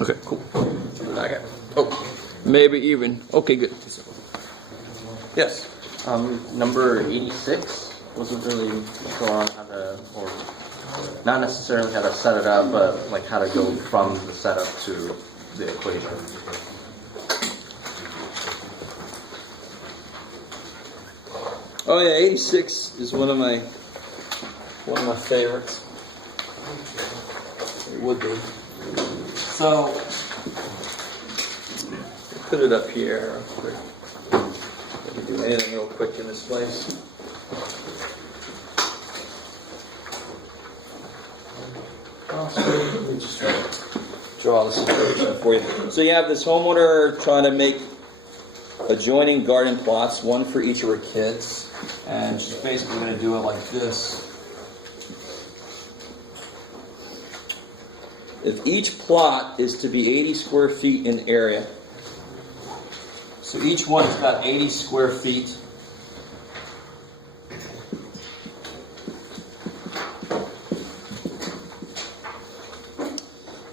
Okay, cool. Okay. Oh, maybe even. Okay, good. Yes. Number 86 wasn't really sure on how to, or not necessarily how to set it up, but like how to go from the setup to the equation. Oh yeah, 86 is one of my favorites. It would be. So put it up here. Let me do anything real quick in this place. Let me just draw this equation for you. So you have this homeowner trying to make adjoining garden plots, one for each of her kids, and she's basically going to do it like this. If each plot is to be 80 square feet in area, so each one is about 80 square feet.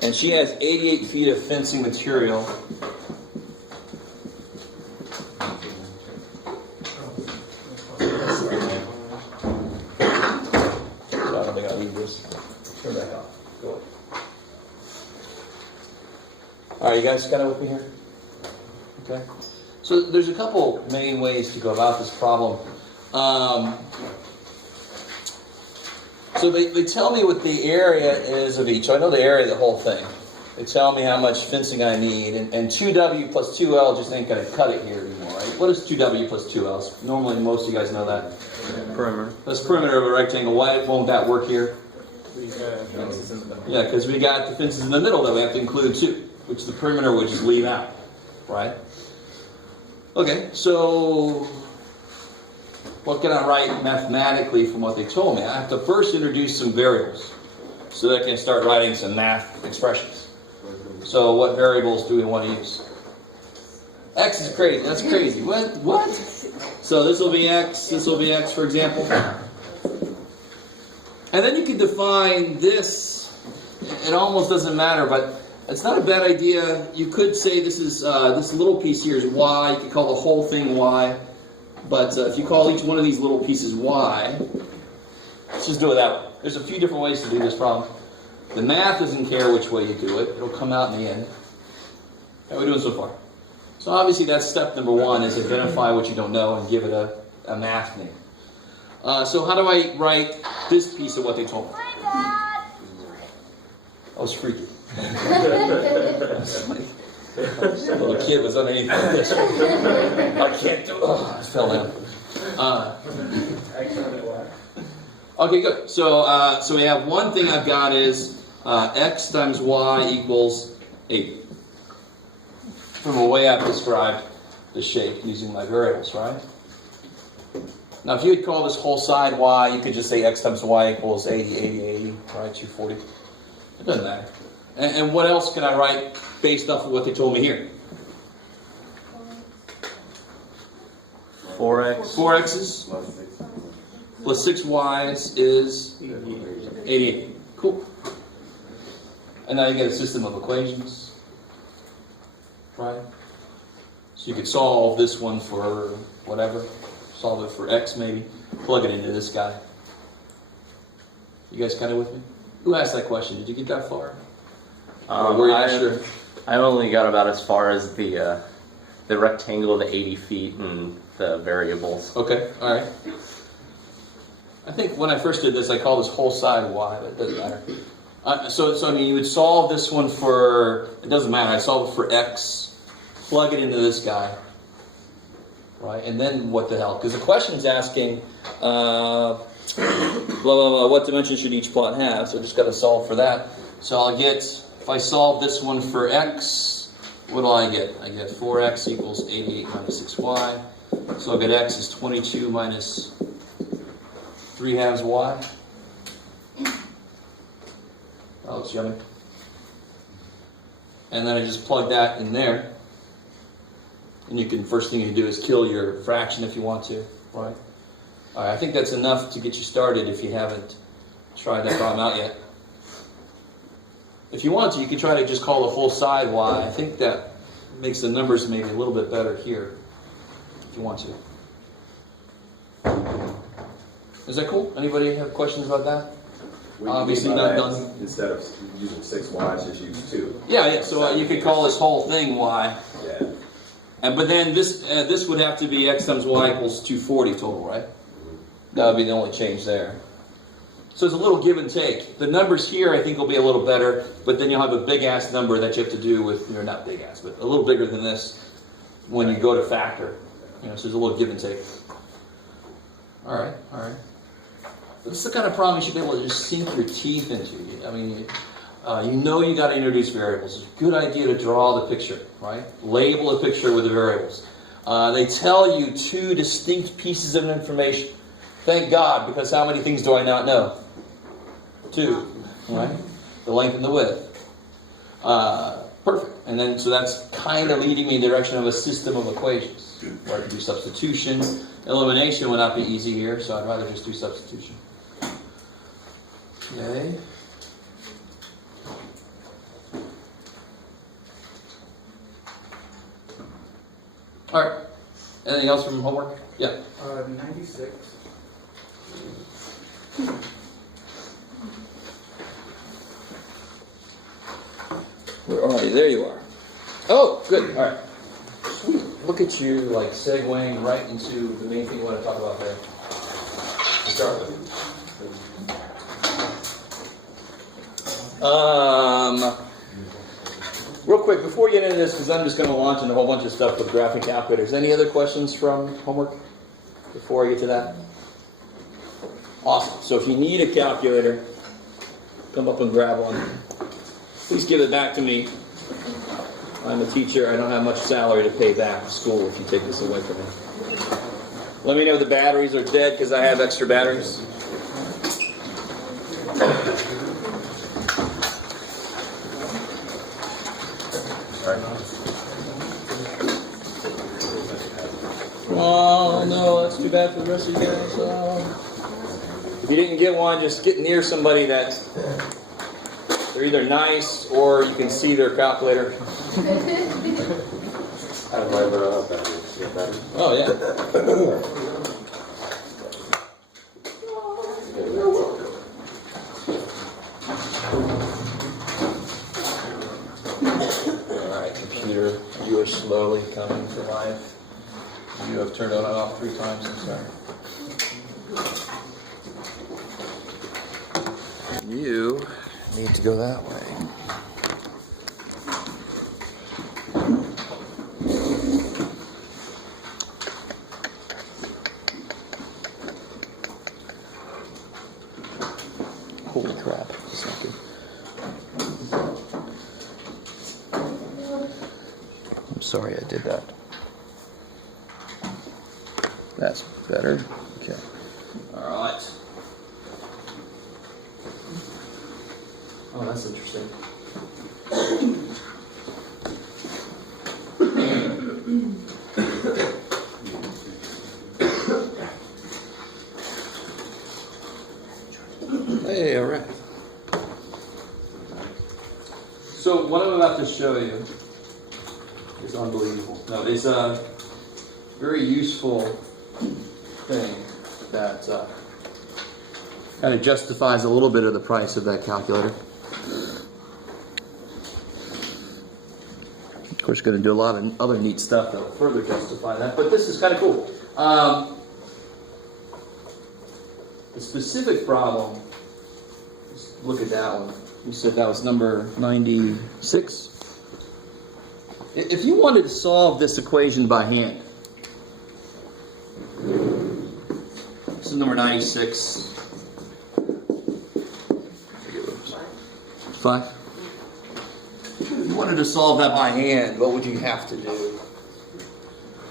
And she has 88 feet of fencing material. Turn back off. Go ahead. All right, you guys kind of with me here? Okay. So there's a couple main ways to go about this problem. So they tell me what the area is of each. So I know the area of the whole thing. They tell me how much fencing I need. And 2W plus 2L just ain't going to cut it here anymore, right? What is 2W plus 2L? Normally, most of you guys know that. Perimeter. That's perimeter of a rectangle. Why won't that work here? Yeah, because we got the fences in the middle that we have to include too, which the perimeter would just leave out, right? Okay, so what can I write mathematically from what they told me? I have to first introduce some variables so that I can start writing some math expressions. So what variables do we want to use? X is crazy. That's crazy. What? So this will be X. This will be X, for example. And then you can define this. It almost doesn't matter, but it's not a bad idea. You could say this is this little piece here is Y. You could call the whole thing Y. But if you call each one of these little pieces Y, let's just do it that way. There's a few different ways to do this problem. The math doesn't care which way you do it. It'll come out in the end. How are we doing so far? So obviously that's step number one, is identify what you don't know and give it a math name. So how do I write this piece of what they told me? I was freaky. Some little kid was underneath this. I can't do it. Oh, I fell down. Okay, good. So we have one thing I've got is X times Y equals 8. From the way I've described the shape using my variables, right? Now, if you would call this whole side Y, you could just say X times Y equals 80, 80, 80, right? 240. It doesn't matter. And what else can I write based off of what they told me here? 4x. 4x's plus 6y's is 88. Cool. And now you get a system of equations, right? So you could solve this one for whatever. Solve it for x maybe. Plug it into this guy. You guys kind of with me? Who asked that question? Did you get that far? I only got about as far as the rectangle, the 80 feet, and the variables. Okay, all right. I think when I first did this, I called this whole side y, but it doesn't matter. So I mean, you would solve this one for, it doesn't matter, I solve it for x, plug it into this guy, right? And then what the hell? Because the question's asking, blah, blah, blah, what dimension should each plot have? So I just got to solve for that. So I'll get, if I solve this one for x, what do I get? I get 4x equals 88 minus 6y. So I'll get x is 22 minus 3 halves y. That looks yummy. And then I just plug that in there. And you can, first thing you do is kill your fraction if you want to, right? All right, I think that's enough to get you started if you haven't tried that problem out yet. If you want to, you could try to just call the full side y. I think that makes the numbers maybe a little bit better here, if you want to. Is that cool? Anybody have questions about that? Obviously not done. Instead of using 6y, just use 2. Yeah. So you could call this whole thing y. Yeah. But then this would have to be x times y equals 240 total, right? That would be the only change there. So it's a little give and take. The numbers here I think will be a little better, but then you'll have a big ass number that you have to do with, or not big ass, but a little bigger than this when you go to factor. So there's a little give and take. All right. This is the kind of problem you should be able to just sink your teeth into. I mean, you got to introduce variables. It's a good idea to draw the picture, right? Label the picture with the variables. They tell you 2 distinct pieces of information. Thank God, because how many things do I not know? 2, right? The length and the width. Perfect. And then, so that's kind of leading me in the direction of a system of equations, where I can do substitution. Elimination would not be easy here, so I'd rather just do substitution. Okay. All right. Anything else from homework? Yeah. 96. Where are you? There you are. Oh, good. All right. Sweet. Look at you, like segueing right into the main thing you want to talk about there. Start with. Real quick, before we get into this, because I'm just going to launch into a whole bunch of stuff with graphing calculators. Any other questions from homework before I get to that? Awesome. So if you need a calculator, come up and grab one. Please give it back to me. I'm a teacher. I don't have much salary to pay back to school if you take this away from me. Let me know the batteries are dead because I have extra batteries. Oh no, that's too bad for the rest of you guys. If you didn't get one, just get near somebody that they're either nice or you can see their calculator. Oh yeah. Alright, computer, you are slowly coming to life. You have turned it on and off 3 times, I'm sorry. You need to go that way. Holy crap, just a second. I'm sorry I did that. That's better. Okay. All right. Oh, that's interesting. Hey, all right. So what I'm about to show you is unbelievable. No, it's a very useful thing that kind of justifies a little bit of the price of that calculator. Of course, going to do a lot of other neat stuff that will further justify that, but this is kind of cool. The specific problem, just look at that one. You said that was number 96. If you wanted to solve this equation by hand, this is number 96. 5. If you wanted to solve that by hand, what would you have to do?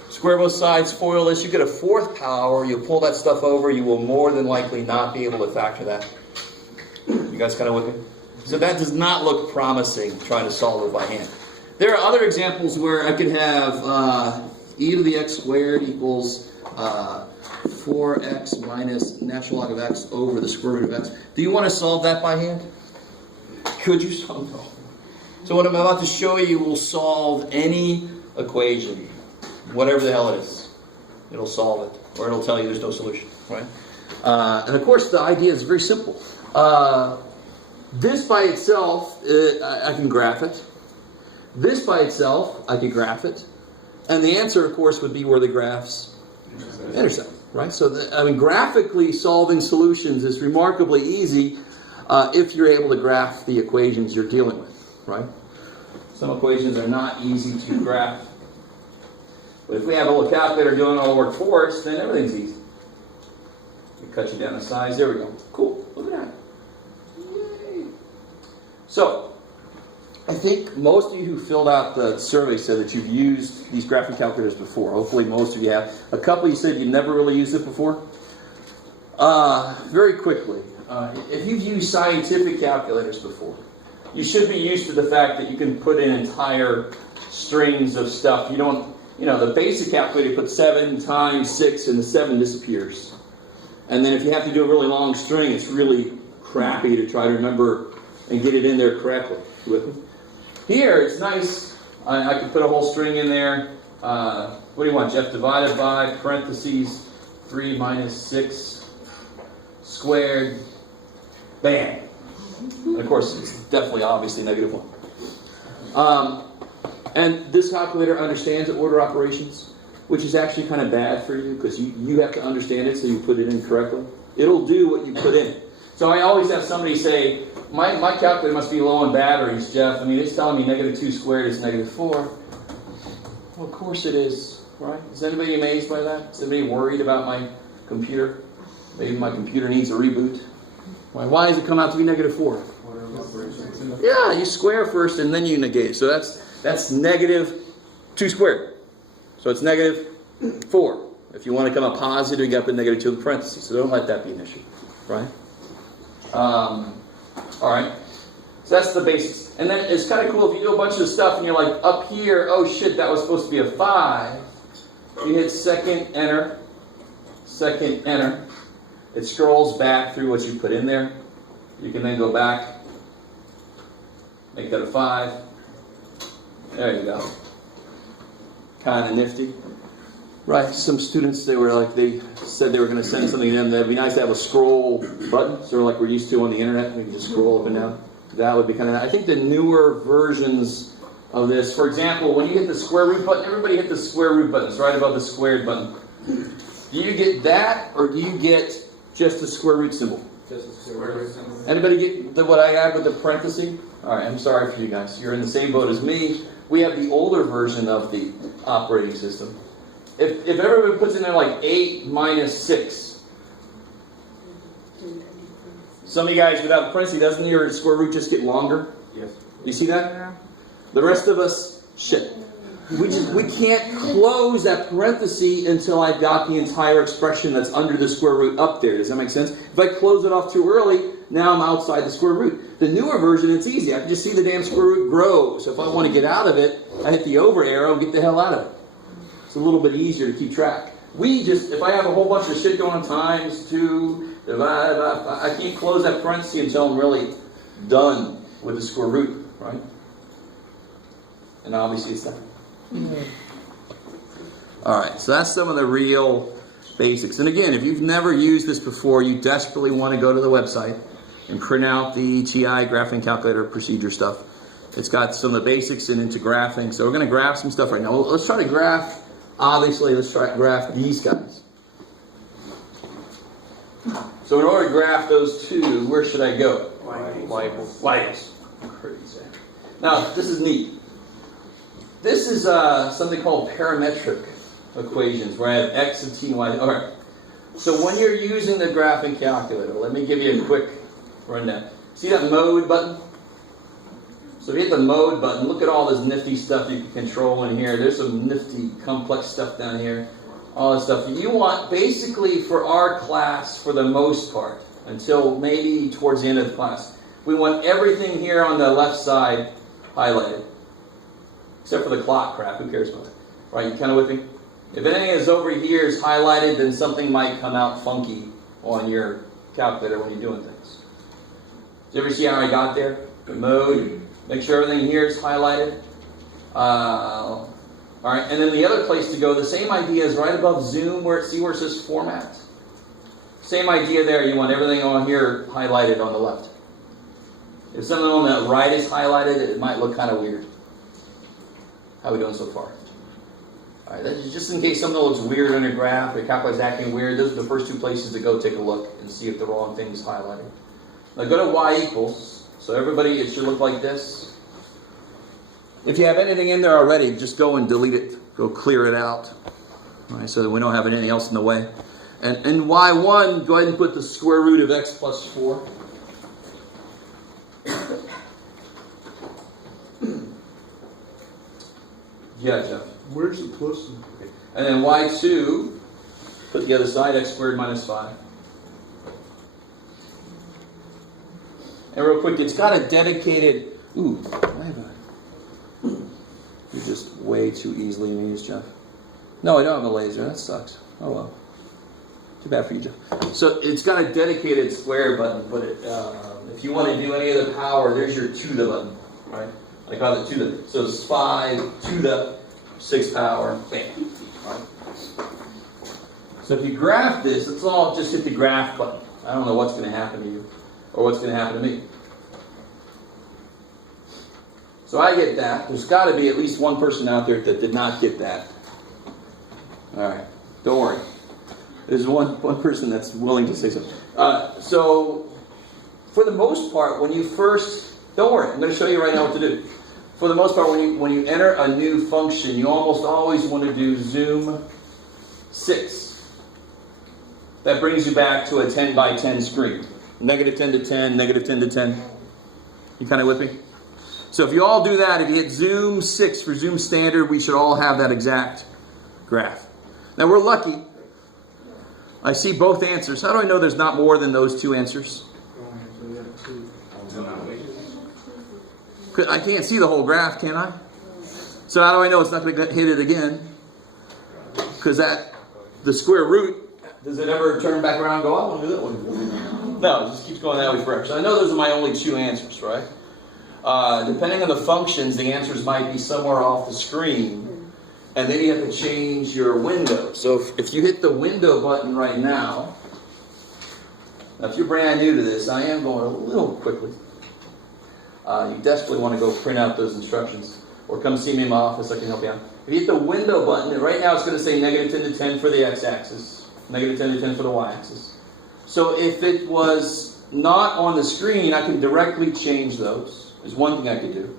Square both sides, FOIL this. You get a 4th power. You pull that stuff over. You will more than likely not be able to factor that. You guys kind of with me? So that does not look promising, trying to solve it by hand. There are other examples where I could have e to the x squared equals 4x minus natural log of x over the square root of x. Do you want to solve that by hand? Could you solve it? So what I'm about to show you will solve any equation, whatever the hell it is. It'll solve it, or it'll tell you there's no solution, right? And of course, the idea is very simple. This by itself, I can graph it. This by itself, I can graph it. And the answer, of course, would be where the graphs intersect, right? So, graphically solving solutions is remarkably easy if you're able to graph the equations you're dealing with, right? Some equations are not easy to graph. But if we have a little calculator doing all the work for us, then everything's easy. We cut you down to size. There we go. Cool. Look at that. Yay. So, I think most of you who filled out the survey said that you've used these graphing calculators before. Hopefully most of you have. A couple of you said you never really used it before. Very quickly, if you've used scientific calculators before, you should be used to the fact that you can put in entire strings of stuff. You don't, the basic calculator, you put 7 times 6 and the 7 disappears. And then if you have to do a really long string, it's really crappy to try to remember and get it in there correctly. With me? Here, it's nice. I can put a whole string in there. What do you want, Jeff? Divided by, parentheses, 3 minus 6 squared. Bam. And of course, it's definitely, obviously, -1. And this calculator understands order operations, which is actually kind of bad for you because you have to understand it so you put it in correctly. It'll do what you put in. So I always have somebody say, my calculator must be low on batteries, Jeff. I mean, it's telling me -2 squared is -4. Well, of course it is, right? Is anybody amazed by that? Is anybody worried about my computer? Maybe my computer needs a reboot. Why does it come out to be -4? Yeah, you square first and then you negate it. So that's -2 squared. So it's -4. If you want to come up positive, you got to put -2 in parentheses. So don't let that be an issue, right? All right. So that's the basics. And then it's kind of cool if you do a bunch of stuff and you're like, up here, oh shit, that was supposed to be a 5. You hit second enter. It scrolls back through what you put in there. You can then go back, make that a 5. There you go. Kind of nifty. Right, some students, they said they were going to send something in. That'd be nice to have a scroll button, sort of like we're used to on the internet. We can just scroll up and down. That would be kind of nice. I think the newer versions of this, for example, when you hit the square root button, everybody hit the square root button. It's right above the squared button. Do you get that, or do you get just the square root symbol? Just the square root symbol. Anybody get what I add with the parenthesis? All right, I'm sorry for you guys. You're in the same boat as me. We have the older version of the operating system. If everybody puts in there like 8 minus 6, some of you guys without parentheses, doesn't your square root just get longer? Yes. You see that? The rest of us, shit. We can't close that parenthesis until I've got the entire expression that's under the square root up there. Does that make sense? If I close it off too early, now I'm outside the square root. The newer version, it's easy. I can just see the damn square root grow. So if I want to get out of it, I hit the over arrow and get the hell out of it. It's a little bit easier to keep track. If I have a whole bunch of shit going on, times 2, divide, I can't close that parenthesis until I'm really done with the square root, right? And obviously it's that. Alright, so that's some of the real basics. And again, if you've never used this before, you desperately want to go to the website and print out the TI graphing calculator procedure stuff. It's got some of the basics and into graphing. So we're going to graph some stuff right now. Well, let's try to graph. Obviously, let's try to graph these guys. So in order to graph those two, where should I go? Labels. Crazy. Now, this is neat. This is something called parametric equations, where I have x of t and y. All right. So when you're using the graphing calculator, let me give you a quick rundown. See that mode button? So if you hit the mode button, look at all this nifty stuff you can control in here. There's some nifty, complex stuff down here. All this stuff. You want, basically, for our class, for the most part, until maybe towards the end of the class, we want everything here on the left side highlighted. Except for the clock crap. Who cares about it? Right? You kind of with me? If anything is over here is highlighted, then something might come out funky on your calculator when you're doing things. Did you ever see how I got there? The mode. Make sure everything here is highlighted. All right, and then the other place to go, the same idea is right above zoom, see where it says format? Same idea there, you want everything on here highlighted on the left. If something on that right is highlighted, it might look kind of weird. How are we doing so far? All right, that's just in case something looks weird on your graph, your calculator's acting weird, those are the first two places to go take a look and see if the wrong thing is highlighted. Now go to y equals, so everybody, it should look like this. If you have anything in there already, just go and delete it. Go clear it out. All right, so that we don't have anything else in the way. And in y1, go ahead and put the square root of x plus 4. Yeah, Jeff. Where's the plus? Okay. And then y2, put the other side, x squared minus 5. And real quick, it's got a dedicated... Ooh, I have a... You're just way too easily amused, Jeff. No, I don't have a laser. That sucks. Oh well. Too bad for you, Jeff. So it's got a dedicated square button, but if you want to do any of the power, there's your to the button, right? I call it to the. So it's 5 to the 6 power. Bam. Right? So if you graph this, let's all just hit the graph button. I don't know what's going to happen to you or what's going to happen to me. So I get that. There's got to be at least one person out there that did not get that. All right. Don't worry. There's one person that's willing to say something. So, for the most part, when you first... Don't worry. I'm going to show you right now what to do. For the most part, when you enter a new function, you almost always want to do zoom 6. That brings you back to a 10 by 10 screen. Negative 10 to 10, negative 10 to 10. You kind of with me? So if you all do that, if you hit zoom 6 for zoom standard, we should all have that exact graph. Now we're lucky. I see both answers. How do I know there's not more than those two answers? I can't see the whole graph, can I? So how do I know it's not going to hit it again? Because the square root, does it ever turn back around and go, I want to do that one? No, it just keeps going that way forever. So I know those are my only two answers, right? Depending on the functions, the answers might be somewhere off the screen. And then you have to change your window. So if you hit the window button right now, if you're brand new to this, I am going a little quickly. You desperately want to go print out those instructions. Or come see me in my office, I can help you out. If you hit the window button, right now it's going to say negative 10 to 10 for the x-axis. Negative 10 to 10 for the y-axis. So if it was not on the screen, I could directly change those. There's one thing I could do.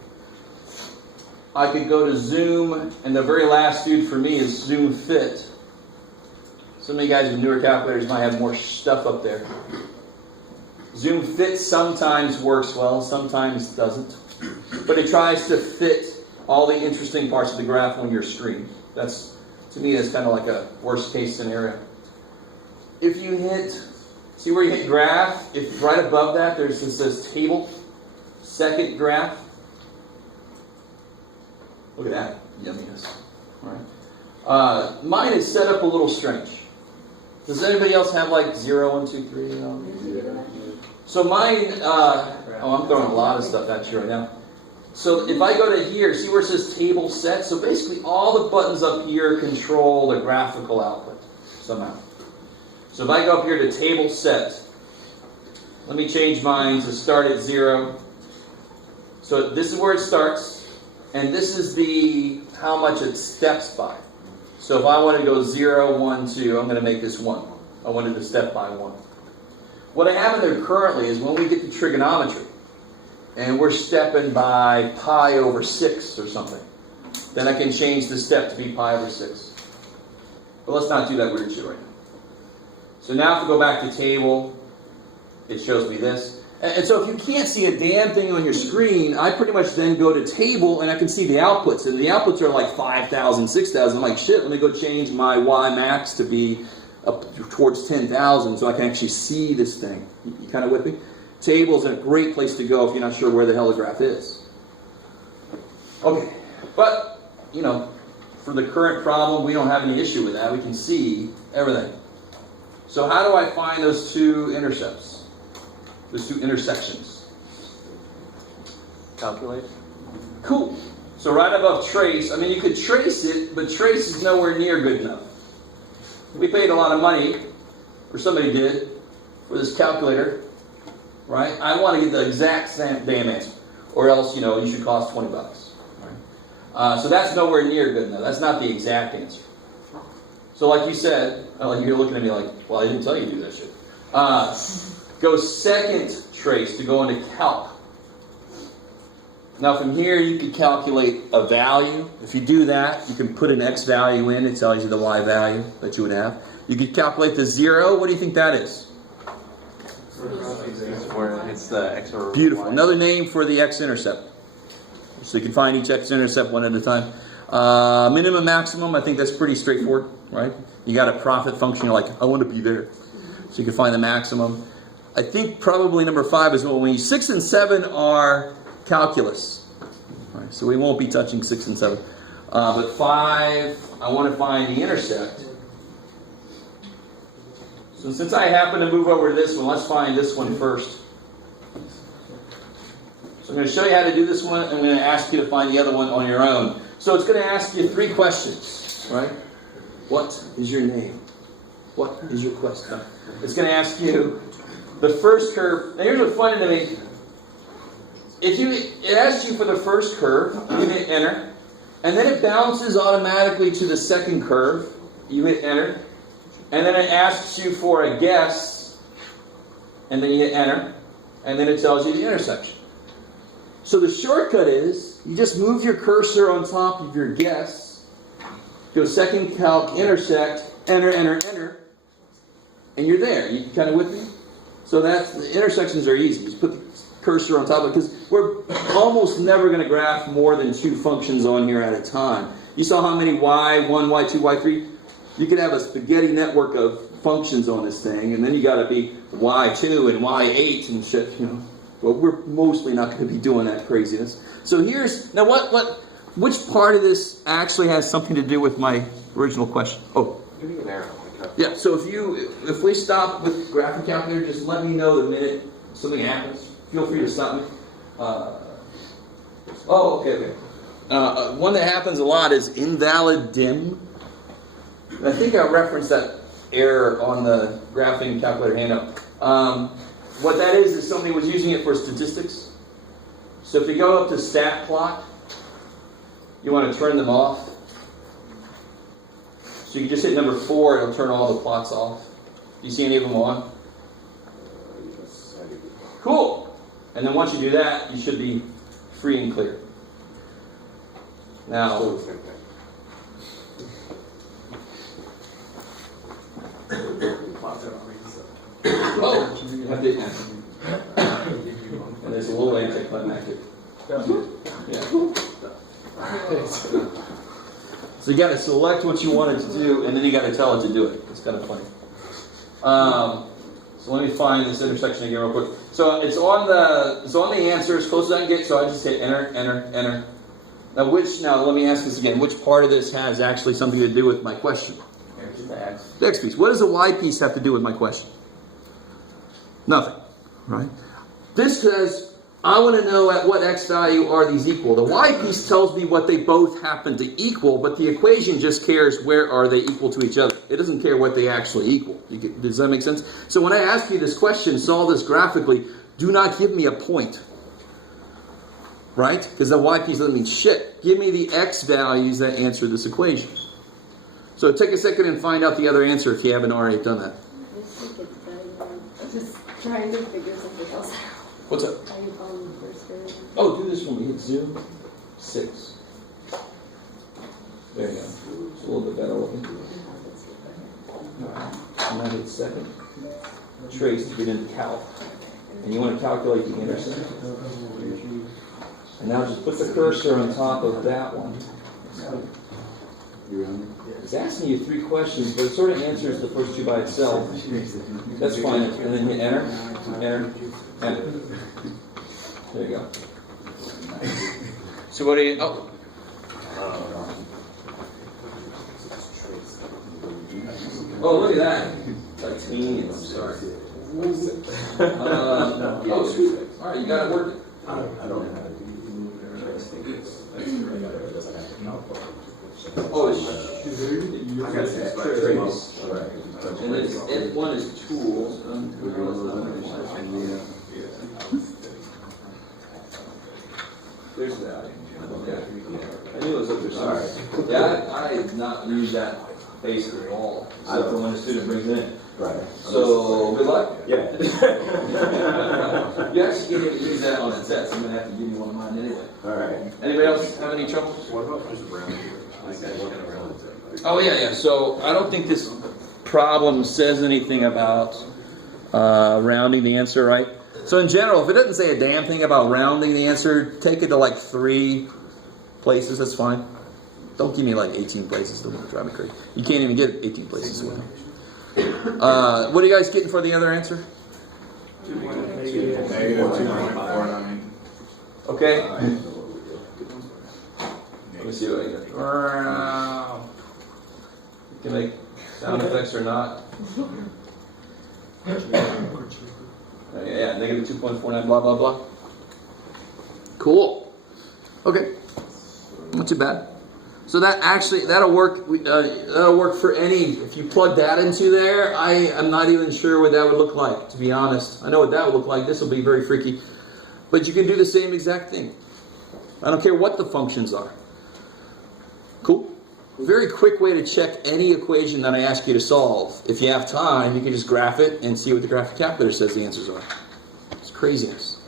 I could go to zoom, and the very last dude for me is zoom fit. Some of you guys with newer calculators might have more stuff up there. Zoom fit sometimes works well, sometimes doesn't. But it tries to fit all the interesting parts of the graph on your screen. To me, that's kind of like a worst case scenario. If you see where you hit graph, if right above that it says table, second graph. Look at that yumminess. All right. Mine is set up a little strange. Does anybody else have like 0, 1, 2, 3? No? So mine, I'm throwing a lot of stuff at you right now. So if I go to here, see where it says table set? So basically all the buttons up here control the graphical output somehow. So if I go up here to table set, let me change mine to start at 0. So this is where it starts. And this is how much it steps by. So if I want to go 0, 1, 2, I'm going to make this 1. I wanted to step by 1. What I have in there currently is when we get to trigonometry, and we're stepping by pi over 6 or something, then I can change the step to be pi over 6. But let's not do that weird shit right now. So now if we go back to table, it shows me this. And so if you can't see a damn thing on your screen, I pretty much then go to table and I can see the outputs. And the outputs are like 5,000, 6,000. I'm like, shit, let me go change my Y max to be up towards 10,000 so I can actually see this thing. You kind of with me? Table's a great place to go if you're not sure where the hell the graph is. Okay, but, for the current problem, we don't have any issue with that. We can see everything. So how do I find those two intercepts? Those two intersections. calculate. Cool. So right above trace, I mean, you could trace it, but trace is nowhere near good enough. We paid a lot of money, or somebody did, for this calculator, right? I want to get the exact same damn answer, or else, you should cost $20. Right? So that's nowhere near good enough. That's not the exact answer. So like you said, like you're looking at me like, well, I didn't tell you to do that shit. Go second trace to go into calc. Now from here you could calculate a value. If you do that, you can put an x value in. It tells you the y value that you would have. You could calculate the 0. What do you think that is? Where it's the x or Beautiful. y. Another name for the x-intercept. So you can find each x-intercept one at a time. Minimum, maximum, I think that's pretty straightforward, right? You got a profit function, you're like, I want to be there. So you can find the maximum. I think probably number 5 is what we need. 6 and 7 are calculus. All right, so we won't be touching 6 and 7. But 5, I want to find the intercept. So since I happen to move over to this one, let's find this one first. So I'm going to show you how to do this one. I'm going to ask you to find the other one on your own. So it's going to ask you 3 questions, right? What is your name? What is your question? It's going to ask you the first curve. Now here's what's funny to me. It asks you for the first curve, you hit enter, and then it bounces automatically to the second curve, you hit enter, and then it asks you for a guess, and then you hit enter, and then it tells you the intersection. So the shortcut is, you just move your cursor on top of your guess, go second calc, intersect, enter, enter, enter, and you're there. You kind of with me? So the intersections are easy. Just put the cursor on top of it, because we're almost never going to graph more than 2 functions on here at a time. You saw how many y1, y2, y3? You could have a spaghetti network of functions on this thing, and then you got to be y2 and y8 and shit, But we're mostly not going to be doing that craziness. So here's, now which part of this actually has something to do with my original question? Oh. You need an arrow. Yeah, so if we stop with graphing calculator, just let me know the minute something happens. Feel free to stop me. Okay. One that happens a lot is invalid dim. And I think I referenced that error on the graphing calculator handout. What that is somebody was using it for statistics. So if you go up to stat plot, you want to turn them off. So you can just hit number 4, it'll turn all the plots off. Do you see any of them on? Cool! And then once you do that, you should be free and clear. Now, you have to and there's a little anticlimactic. Yeah. So you got to select what you want it to do, and then you got to tell it to do it. It's kind of funny. So let me find this intersection again real quick. So it's on the answer as close as I can get. So I just hit enter, enter, enter. Now let me ask this again. Which part of this has actually something to do with my question? The X piece. What does the Y piece have to do with my question? Nothing, right? This says, I want to know at what X value are these equal. The Y piece tells me what they both happen to equal, but the equation just cares where are they equal to each other. It doesn't care what they actually equal. Does that make sense? So when I ask you this question, solve this graphically, do not give me a point. Right? Because the Y piece doesn't mean shit. Give me the X values that answer this equation. So take a second and find out the other answer if you haven't already done that. I'm just trying to figure something else out. What's up? How you found the first variable? Oh, do this for me. Hit zoom. 6. There you go. It's a little bit better looking. Alright. And now hit second. Trace to get into calc. And you want to calculate the intercept. And now just put the cursor on top of that one. It's asking you 3 questions, but it sort of answers the first 2 by itself. That's fine. And then hit enter, enter, enter. There you go. So what do you... Oh, look at that. Titanium, I'm sorry. Sweet. Alright, you got it working. I don't have it. Oh, it's I got trace. And it's F1 is tools. There's that. I knew it was up there somewhere. Yeah, I had not used that basically at all. Except for when a student brings it in. Right. So, good luck. Yeah. You actually can't even use that on a test. I'm going to have to give you one of mine anyway. All right. Anybody else have any trouble? What about just around here? Looking around. Oh, yeah. So, I don't think this problem says anything about rounding the answer, right? So, in general, if it doesn't say a damn thing about rounding the answer, take it to like 3 places. That's fine. Don't give me like 18 places. Don't drive me crazy. You can't even get 18 places with me. What are you guys getting for the other answer? Negative 2.49. Okay. Let me see what I get. You can make sound effects or not. Yeah, negative 2.49, blah, blah, blah. Cool. Okay. Not too bad. So that'll work. That'll work for any. If you plug that into there, I am not even sure what that would look like. To be honest, I know what that would look like. This will be very freaky, but you can do the same exact thing. I don't care what the functions are. Cool. Very quick way to check any equation that I ask you to solve. If you have time, you can just graph it and see what the graphic calculator says the answers are. It's craziness.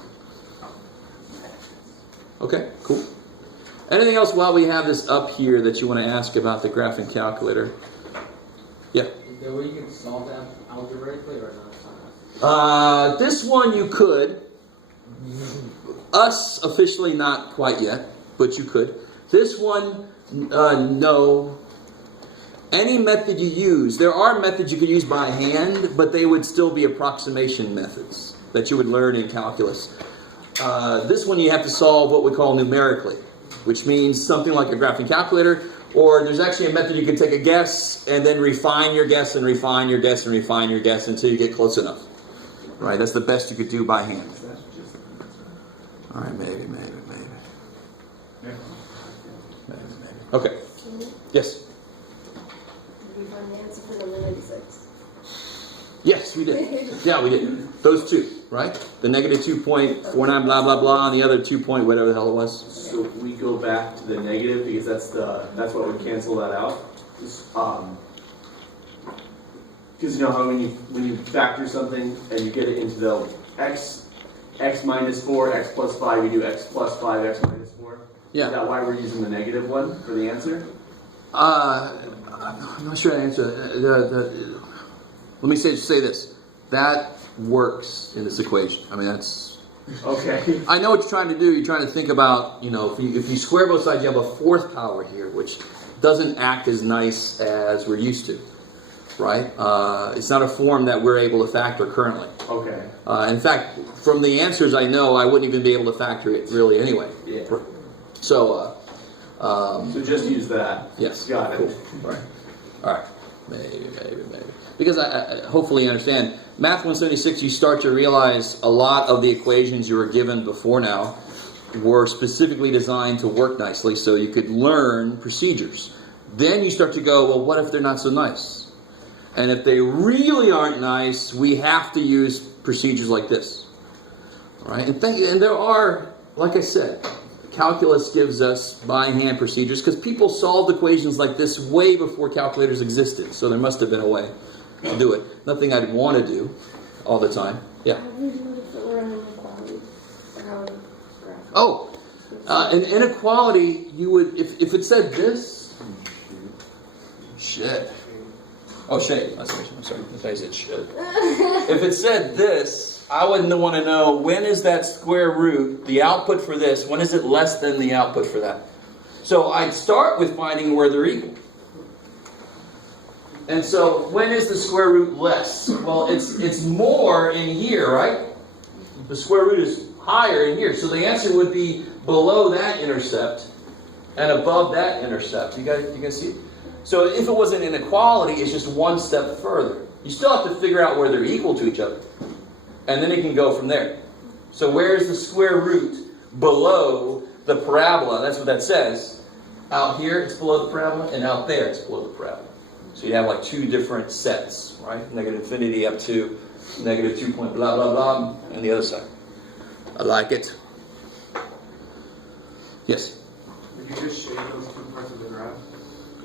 Okay, cool. Anything else while we have this up here that you want to ask about the graphing calculator? Yeah? Is there a way you can solve that algebraically or not? This one you could. Us, officially not quite yet, but you could. This one, no. Any method you use, there are methods you could use by hand, but they would still be approximation methods that you would learn in calculus. This one you have to solve what we call numerically, which means something like a graphing calculator, or there's actually a method you can take a guess and then refine your guess and refine your guess and refine your guess until you get close enough. Right? That's the best you could do by hand. All right, maybe. Okay. Yes? Did we find the answer for number 96? Yes, we did. Yeah, we did. Those two, right? The negative 2.49 blah, blah, blah, and the other 2 point whatever the hell it was. So if we go back to the negative, because that's what would cancel that out. Because you know how when you factor something and you get it into the x minus 4, x plus 5, you do x plus 5, x minus 4? Yeah. Is that why we're using the negative one for the answer? I'm not sure I answer that. Let me say this. That works in this equation. I mean, that's... Okay. I know what you're trying to do. You're trying to think about, if you square both sides, you have a fourth power here, which doesn't act as nice as we're used to, right? It's not a form that we're able to factor currently. Okay. In fact, from the answers I know, I wouldn't even be able to factor it really anyway. Yeah. So just use that. yes. Got it. Cool. All right. Maybe. Because I hopefully you understand, Math 176, you start to realize a lot of the equations you were given before now were specifically designed to work nicely so you could learn procedures. Then you start to go, well, what if they're not so nice? And if they really aren't nice, we have to use procedures like this. All right? And there are, like I said, calculus gives us by-hand procedures because people solved equations like this way before calculators existed. So there must have been a way to do it. Nothing I'd want to do all the time. Yeah. How do we do it if it were an inequality? Or how would graph? Oh, an inequality, you would, if it said this, shit. Oh, shit. I'm sorry. I thought you said shit. If it said this, I would want to know when is that square root, the output for this, when is it less than the output for that? So I'd start with finding where they're equal. And so when is the square root less? Well, it's more in here, right? The square root is higher in here. So the answer would be below that intercept and above that intercept. You guys see it? So if it was an inequality, it's just one step further. You still have to figure out where they're equal to each other. And then it can go from there. So where is the square root below the parabola? That's what that says. out here it's below the parabola, and out there it's below the parabola. So you have like two different sets, right? Negative infinity up to negative 2 point blah blah blah, and the other side. I like it. Yes? If you just shade those two parts of the graph,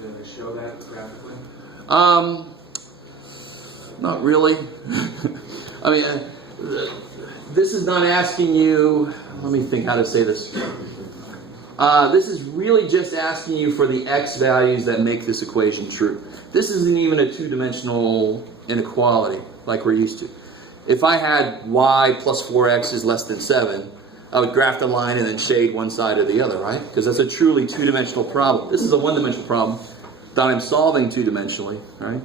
did they show that graphically? Not really. I mean, this is not asking you, let me think how to say this. This is really just asking you for the x values that make this equation true. This isn't even a two-dimensional inequality like we're used to. If I had y plus 4x is less than 7, I would graph the line and then shade one side or the other, right? Because that's a truly two-dimensional problem. This is a one-dimensional problem that I'm solving two-dimensionally, right?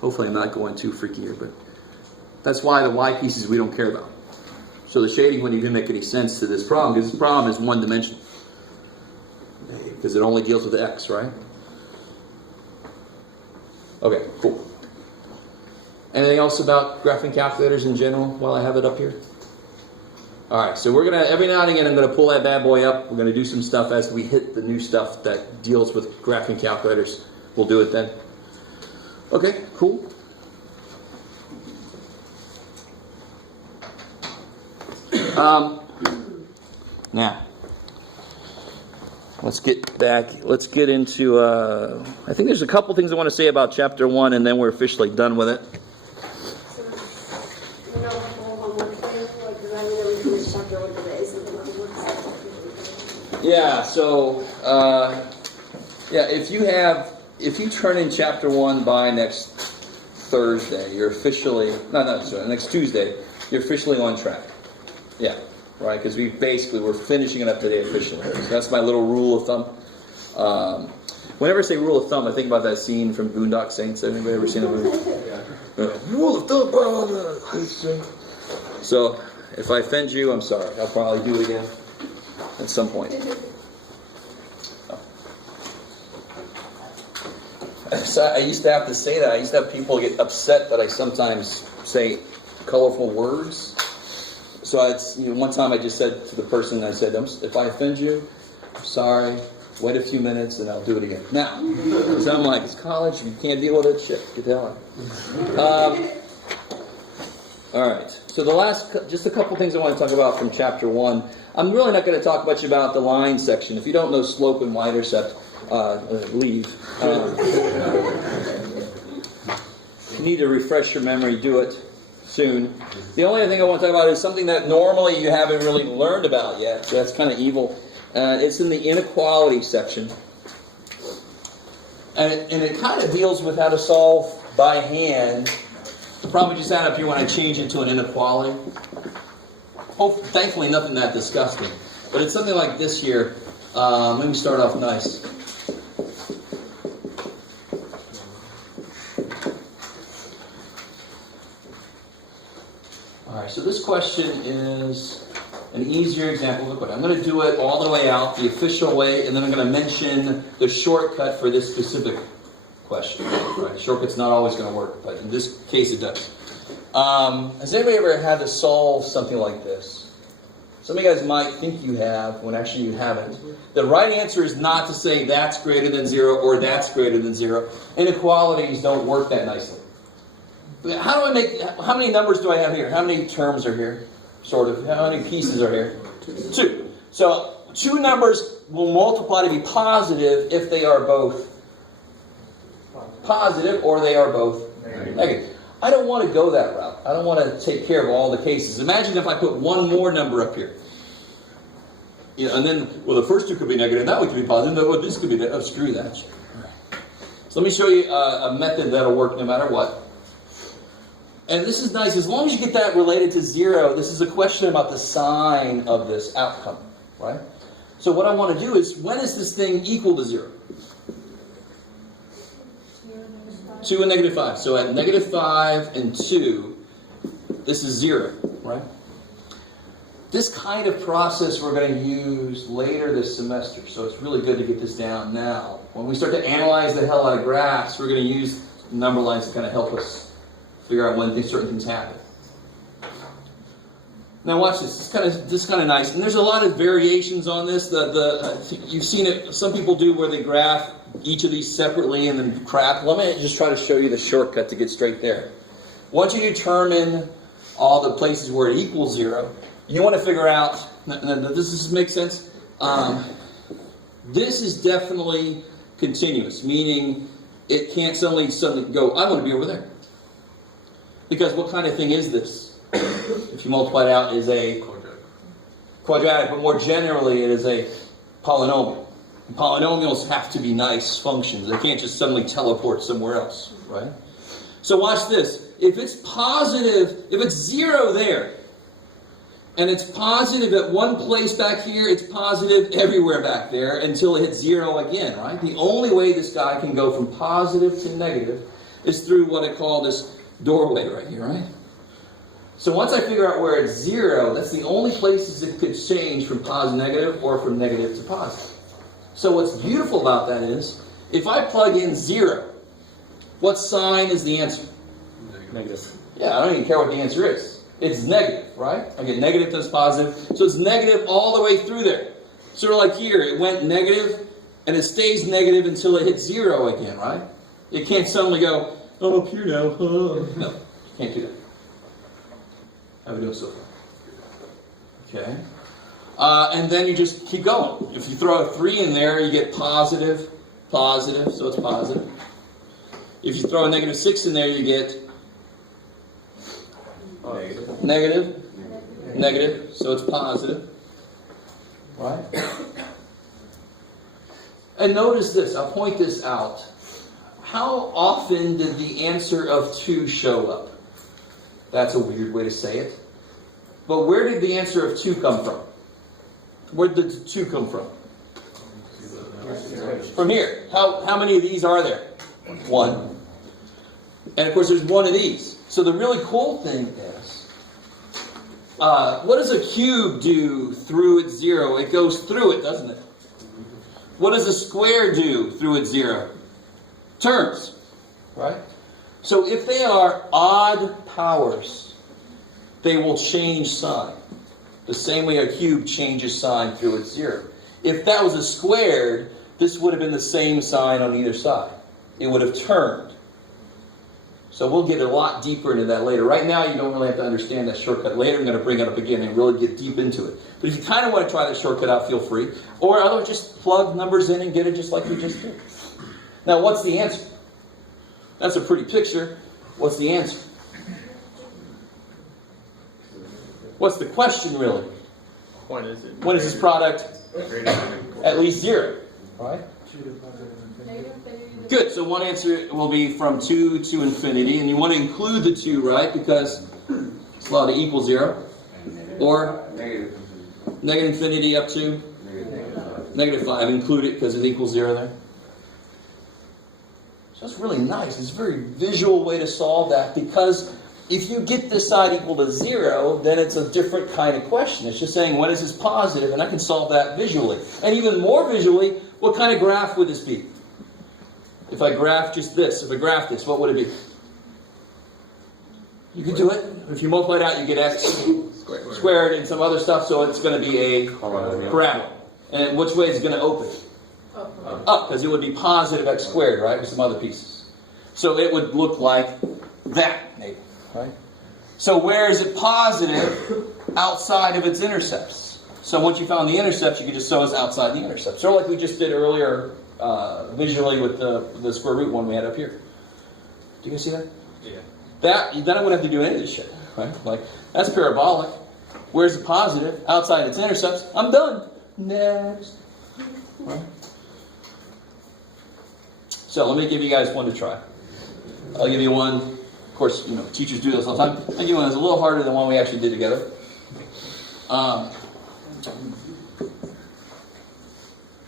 Hopefully I'm not going too freaky here, but that's why the y pieces we don't care about. So the shading wouldn't even make any sense to this problem, because this problem is one-dimensional. Because it only deals with x, right? Okay, cool. Anything else about graphing calculators in general while I have it up here? Alright, so we're going to, every now and again, I'm going to pull that bad boy up. We're going to do some stuff as we hit the new stuff that deals with graphing calculators. We'll do it then. Okay, cool. Now, let's get back, let's get into, I think there's a couple things I want to say about chapter 1, and then we're officially done with it. So, you know, one more thing, like, because I mean, we finished chapter 1 today, so the homework stuff. Yeah, so, yeah, if you turn in chapter 1 by next Thursday, you're officially, next Tuesday, you're officially on track. Yeah, right, because we're finishing it up today officially. So that's my little rule of thumb. Whenever I say rule of thumb, I think about that scene from Boondock Saints. Have anybody ever seen that movie? Rule of thumb, blah, blah, blah. So, if I offend you, I'm sorry. I'll probably do it again at some point. So I used to have to say that. I used to have people get upset that I sometimes say colorful words. So one time I just said to the person, I said, if I offend you, I'm sorry, wait a few minutes and I'll do it again. Now, so I'm like, it's college, you can't deal with it, shit, get the hell out. All right, so just a couple things I want to talk about from chapter 1. I'm really not going to talk much about the line section. If you don't know slope and y-intercept, leave. If you need to refresh your memory, do it soon. The only other thing I want to talk about is something that normally you haven't really learned about yet, so that's kind of evil. It's in the inequality section. And it kind of deals with how to solve by hand. The problem we just had up here when I change it to an inequality. Thankfully nothing that disgusting. But it's something like this here. Let me start off nice. Alright, so this question is an easier example. Look what I'm going to do it all the way out, the official way, and then I'm going to mention the shortcut for this specific question. Right? Shortcut's not always going to work, but in this case it does. Has anybody ever had to solve something like this? Some of you guys might think you have, when actually you haven't. The right answer is not to say that's greater than 0 or that's greater than 0. Inequalities don't work that nicely. How many numbers do I have here? How many terms are here? Sort of. How many pieces are here? 2. So, 2 numbers will multiply to be positive if they are both positive or they are both negative. I don't want to go that route. I don't want to take care of all the cases. Imagine if I put one more number up here. And then, the first 2 could be negative, that one could be positive, this could be negative. Oh, screw that. So let me show you a method that'll work no matter what. And this is nice. As long as you get that related to 0, this is a question about the sign of this outcome, right? So what I want to do is, when is this thing equal to 0? 2 and negative 5. So at negative 5 and 2, this is 0, right? This kind of process we're going to use later this semester. So it's really good to get this down now. When we start to analyze the hell out of graphs, we're going to use number lines to kind of help us figure out when certain things happen. Now watch this. This is kind of nice, and there's a lot of variations on this. You've seen it. Some people do where they graph each of these separately and then crap. Let me just try to show you the shortcut to get straight there. Once you determine all the places where it equals 0, you want to figure out. Does this make sense? This is definitely continuous, meaning it can't suddenly go, I want to be over there. Because what kind of thing is this? If you multiply it out, it is a quadratic, but more generally, it is a polynomial. And polynomials have to be nice functions. They can't just suddenly teleport somewhere else, right? So watch this. If it's positive, if it's 0 there, and it's positive at one place back here, it's positive everywhere back there until it hits 0 again, right? The only way this guy can go from positive to negative is through what I call this doorway right here, right? So once I figure out where it's 0, that's the only places it could change from positive to negative or from negative to positive. So what's beautiful about that is, if I plug in 0, what sign is the answer? Negative. Yeah, I don't even care what the answer is. It's negative, right? I get negative times positive. So it's negative all the way through there. Sort of like here, it went negative, and it stays negative until it hits 0 again, right? It can't suddenly go, I'm up here now. No, you can't do that. How are we doing so far? Okay. And then you just keep going. If you throw a 3 in there, you get positive, positive, so it's positive. If you throw a negative 6 in there, you get negative, negative, so it's positive. Right? And notice this, I'll point this out. How often did the answer of 2 show up? That's a weird way to say it. But where did the answer of 2 come from? Where did the 2 come from? From here. How many of these are there? 1. And of course there's 1 of these. So the really cool thing is, what does a cube do through its 0? It goes through it, doesn't it? What does a square do through its 0? Turns. Right? So if they are odd powers, they will change sign. The same way a cube changes sign through its 0. If that was a squared, this would have been the same sign on either side. It would have turned. So we'll get a lot deeper into that later. Right now, you don't really have to understand that shortcut. Later, I'm going to bring it up again and really get deep into it. But if you kind of want to try that shortcut out, feel free. Or otherwise, just plug numbers in and get it just like we just did. Now, what's the answer? That's a pretty picture. What's the answer? What's the question, really? When is it? When is this product at least 0? Right? Good. So one answer will be from 2 to infinity. And you want to include the 2, right? Because it's allowed to equal 0. Or negative infinity up to negative 5. Include it because it equals 0 there. So that's really nice. It's a very visual way to solve that, because if you get this side equal to 0, then it's a different kind of question. It's just saying, when is this positive? And I can solve that visually. And even more visually, what kind of graph would this be? If I graph just this, if I graph this, what would it be? You could do it. If you multiply it out, you get x squared and some other stuff, so it's going to be a parabola. And which way is it going to open? Up, because it would be positive x squared, right, with some other pieces. So it would look like that, maybe, right? So where is it positive outside of its intercepts? So once you found the intercepts, you could just show us outside the intercepts. Sort of like we just did earlier visually with the square root one we had up here. Do you guys see that? Yeah. Then I wouldn't have to do any of this shit, right? Like, that's parabolic. Where's the positive? Outside its intercepts. I'm done. Next. Right? So let me give you guys one to try. I'll give you one. Of course, teachers do this all the time. I'll give you one that's a little harder than one we actually did together.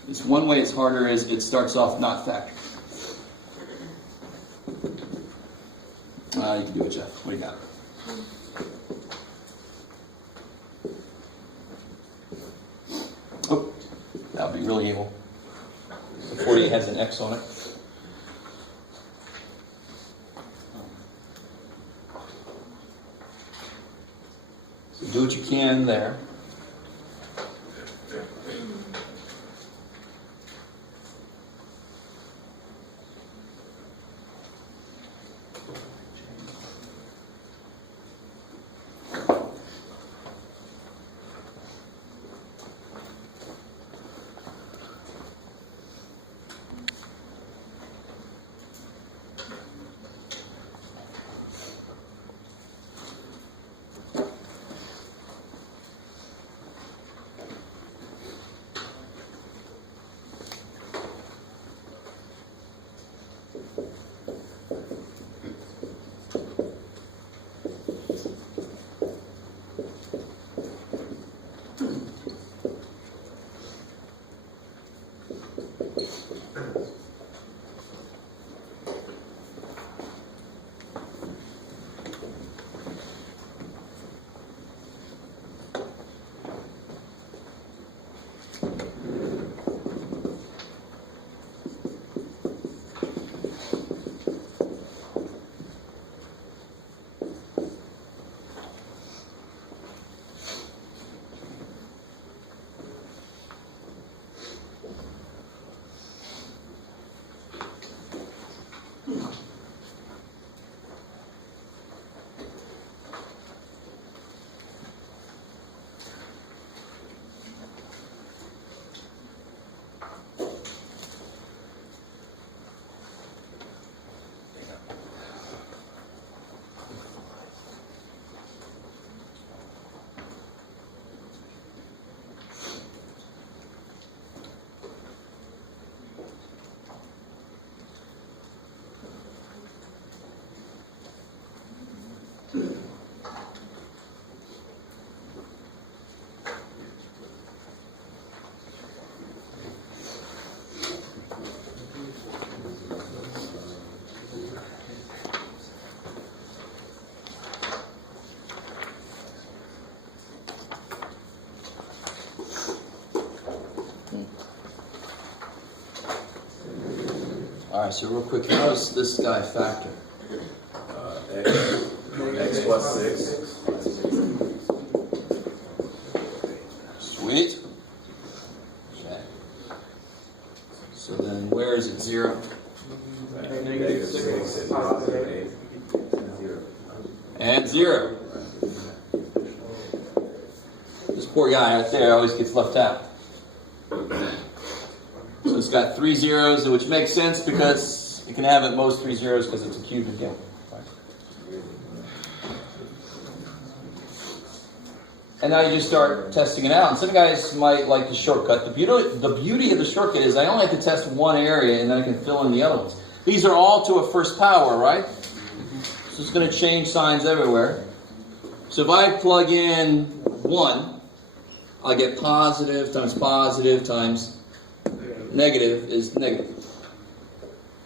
This one way it's harder is it starts off not factored. You can do it, Jeff. What do you got? Oh, that would be really evil. The 48 has an X on it. do what you can there. All right, so real quick, how does this guy factor? X plus 6. Sweet. Okay. So then where is it? 0? Negative 6, positive 8. And 0. This poor guy right there always gets left out. So it's got 3 zeros, which makes sense because you can have at most 3 zeros because it's a cube again. And now you just start testing it out. And some guys might like the shortcut. The beauty of the shortcut is I only have to test one area and then I can fill in the other ones. These are all to a first power, right? So it's going to change signs everywhere. So if I plug in 1, I get positive times negative is negative.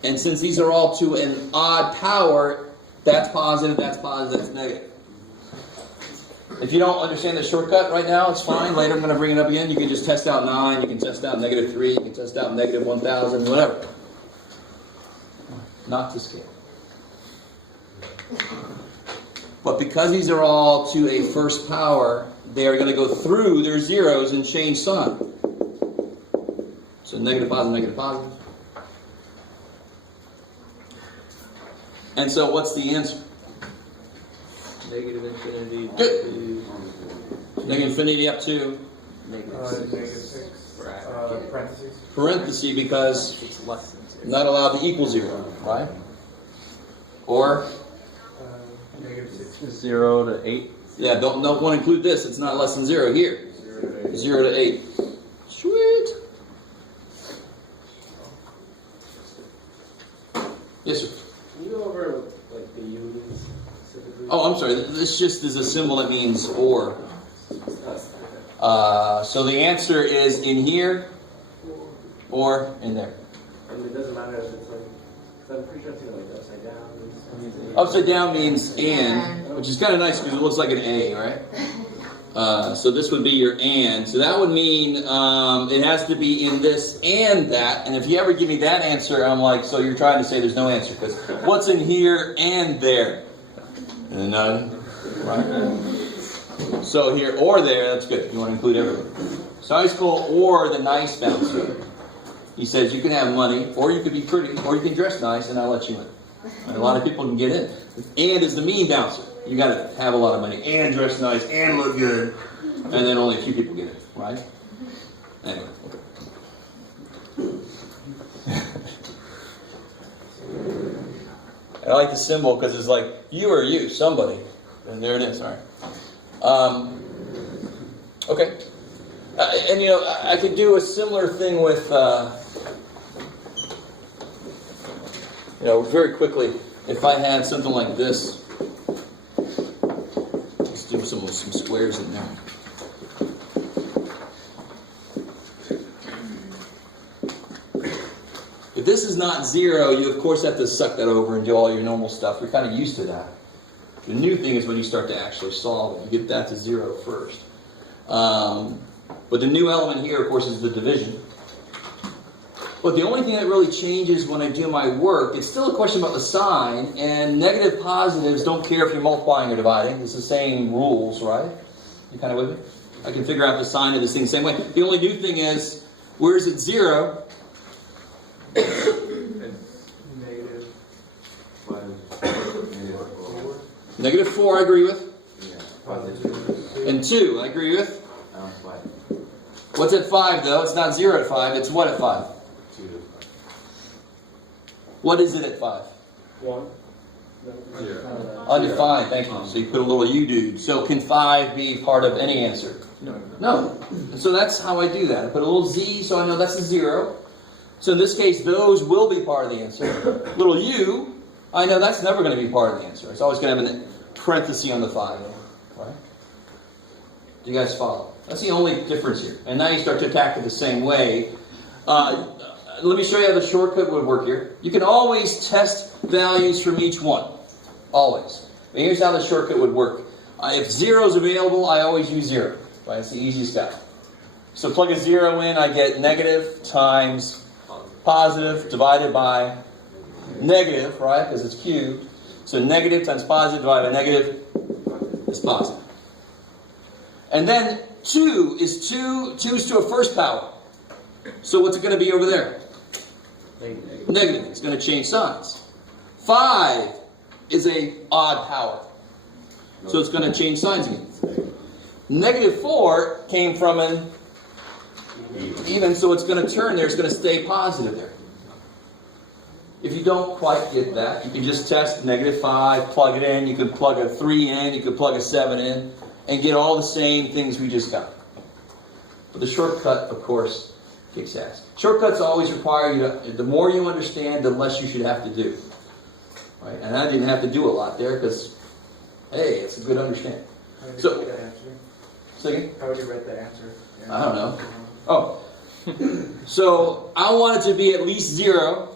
And since these are all to an odd power, that's positive, that's negative. If you don't understand the shortcut right now, it's fine. Later I'm going to bring it up again. You can just test out 9, you can test out negative 3, you can test out negative 1,000, whatever. Not to scale. But because these are all to a first power, they are going to go through their zeros and change sign. So negative, positive. And so what's the answer? Negative infinity. Good. Negative infinity up to Negative 6, parentheses. parenthesis because It's less than 0. not allowed to equal 0, right? Or, Negative 6. 0 to 8. yeah, don't want to include this. It's not less than 0 here. 0 to 8. Sweet. Yes, sir. Can you go over like the unions specifically? Oh, I'm sorry. This just is a symbol that means or. So the answer is in here or in there. And it doesn't matter if it's like, because I'm pretty sure it's gonna like upside down. Upside down means and, which is kind of nice because it looks like an A, right? So this would be your and. So that would mean it has to be in this and that. And if you ever give me that answer, I'm like, so you're trying to say there's no answer because what's in here and there? And none, right? So here or there, that's good. You want to include everything. So high school or the nice bouncer. He says you can have money, or you could be pretty, or you can dress nice, and I'll let you in. And a lot of people can get in. And is the mean bouncer. You got to have a lot of money, and dress nice, and look good, and then only a few people get in, right? Anyway. I like the symbol because it's like you or you, somebody, and there it is. All right. Okay. And you know, I could do a similar thing with, you know, very quickly. If I had something like this, let's do some squares in there. If this is not 0, you of course have to suck that over and do all your normal stuff. You're kind of used to that. The new thing is when you start to actually solve it. You get that to 0 first. But the new element here, of course, is the division. But the only thing that really changes when I do my work, it's still a question about the sign, and negative positives don't care if you're multiplying or dividing. It's the same rules, right? You kind of with me? I can figure out the sign of this thing the same way. The only new thing is, where is it 0? Negative 4, I agree with. And 2, I agree with. What's at 5, though? It's not 0 at 5. It's what at 5? 2. What is it at 5? 1. 0. Undefined, thank you. So you put a little U dude. So can 5 be part of any answer? No. And so that's how I do that. I put a little Z so I know that's a 0. So in this case, those will be part of the answer. Little U, I know that's never going to be part of the answer. It's always going to have a parenthesis on the 5. Right? Do you guys follow? That's the only difference here. And now you start to attack it the same way. Let me show you how the shortcut would work here. You can always test values from each one. Always. But here's how the shortcut would work. If 0 is available, I always use 0. Right? It's the easiest guy. So plug a 0 in, I get negative times positive divided by negative, right? Because it's cubed. So negative times positive divided by negative is positive. And then 2 is 2 is to a first power. So what's it going to be over there? Negative. It's going to change signs. 5 is a odd power. So it's going to change signs again. Negative 4 came from an even, so it's going to turn there. It's going to stay positive there. If you don't quite get that, you can just test negative 5, plug it in. You can plug a 3 in. You can plug a 7 in. And get all the same things we just got. But the shortcut, of course, kicks ass. Shortcuts always require you to, the more you understand, the less you should have to do. Right? And I didn't have to do a lot there because, hey, it's a good understanding. So, How would you write the answer? I don't know. Oh. So, I want it to be at least 0.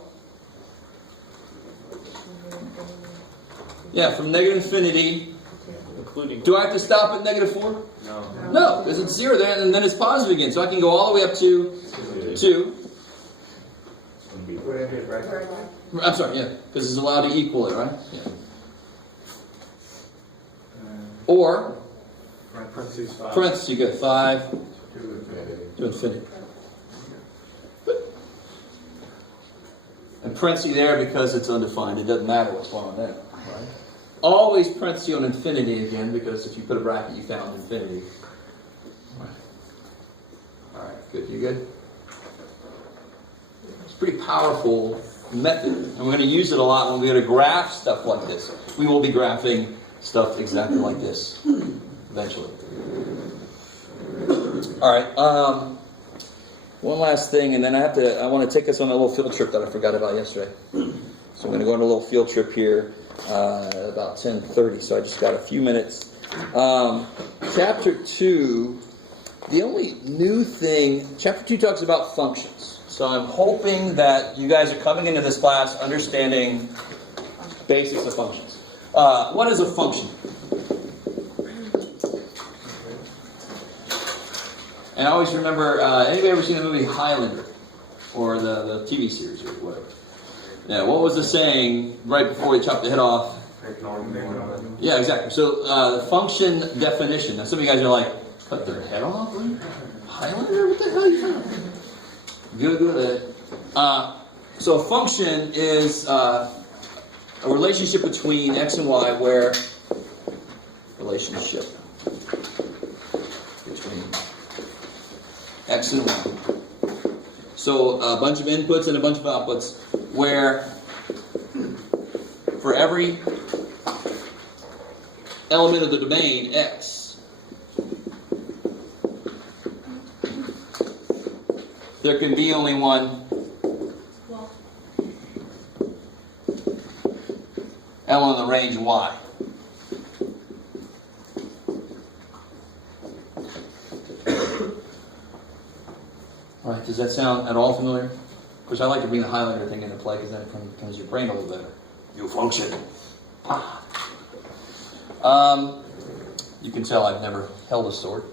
Yeah, from negative infinity. Do I have to stop at negative 4? No. No, because it's 0 there, and then it's positive again. So I can go all the way up to 2. Would it be a bracket? I'm sorry, yeah, because it's allowed to equal it, right? Yeah. Or, Parentheses 5. parentheses, you get 5 To infinity. to infinity. And parentheses there because it's undefined. It doesn't matter what's going on there. Right? Always parentheses on infinity again, because if you put a bracket, you found infinity. All right, good. You good? It's a pretty powerful method, and we're going to use it a lot when we're going to graph stuff like this. We will be graphing stuff exactly like this eventually. All right. One last thing, and then I want to take us on a little field trip that I forgot about yesterday. So I'm going to go on a little field trip here about 10:30. So I just got a few minutes. Chapter 2. The only new thing, Chapter 2 talks about functions. So I'm hoping that you guys are coming into this class understanding basics of functions. What is a function? And I always remember, anybody ever seen the movie Highlander? Or the TV series or whatever? Yeah, what was the saying right before he chopped the head off? Yeah, exactly. So the function definition. Now some of you guys are like, cut their head off? Highlander? What the hell are you talking about? Google it. So a function is a relationship between x and y where relationship between x and y. So a bunch of inputs and a bunch of outputs where for every element of the domain x, there can be only one element of the range y. All right, does that sound at all familiar? Of course, I like to bring the Highlander thing into play because then it becomes your brain a little better. You function. You can tell I've never held a sword.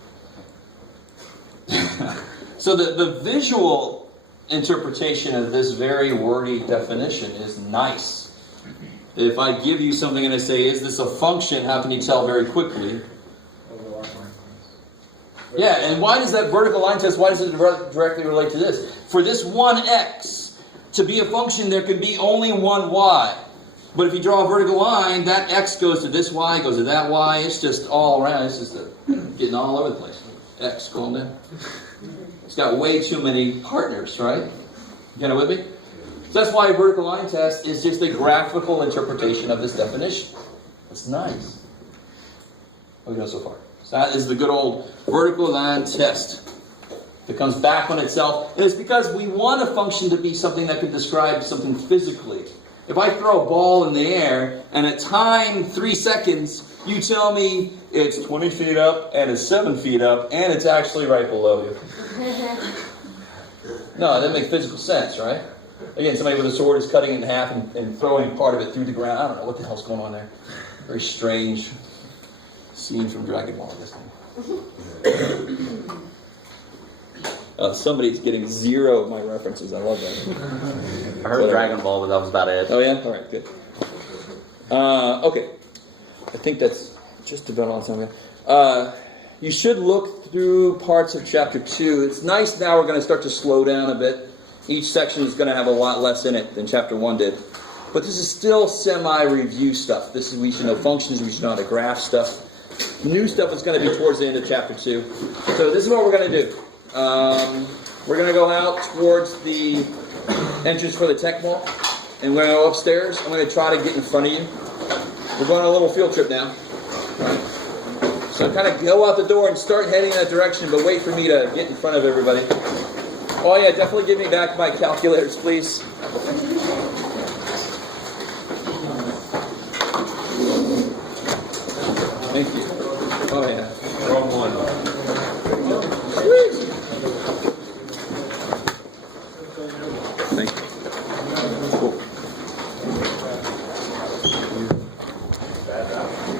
So the visual interpretation of this very wordy definition is nice. If I give you something and I say, is this a function, how can you tell very quickly? Yeah, and why does that vertical line test, why does it directly relate to this? For this one x to be a function, there can be only one y. But if you draw a vertical line, that x goes to this y, goes to that y. It's just all around. It's just getting all over the place. X going down. It's got way too many partners, right? You got it with me? So that's why a vertical line test is just a graphical interpretation of this definition. It's nice. What do you know so far? So that is the good old vertical line test. It comes back on itself. And it's because we want a function to be something that can describe something physically. If I throw a ball in the air and at time 3 seconds, you tell me it's 20 feet up and it's 7 feet up and it's actually right below you. No, it doesn't make physical sense, right? Again, somebody with a sword is cutting it in half and throwing part of it through the ground. I don't know what the hell's going on there. Very strange scene from Dragon Ball, this thing. Somebody's getting 0 of my references. I love that. I heard Dragon Ball, but that was about it. Oh, yeah? All right, good. Okay. I think that's just about all the time we have. You should look through parts of Chapter 2. It's nice now we're going to start to slow down a bit. Each section is going to have a lot less in it than Chapter 1 did. But this is still semi-review stuff. We should know functions, we should know how to graph stuff. New stuff is going to be towards the end of Chapter 2. So this is what we're going to do. We're going to go out towards the entrance for the tech mall, and we're going to go upstairs. I'm going to try to get in front of you. We're going on a little field trip now. Right? So kind of go out the door and start heading in that direction, but wait for me to get in front of everybody. Oh yeah, definitely give me back my calculators, please.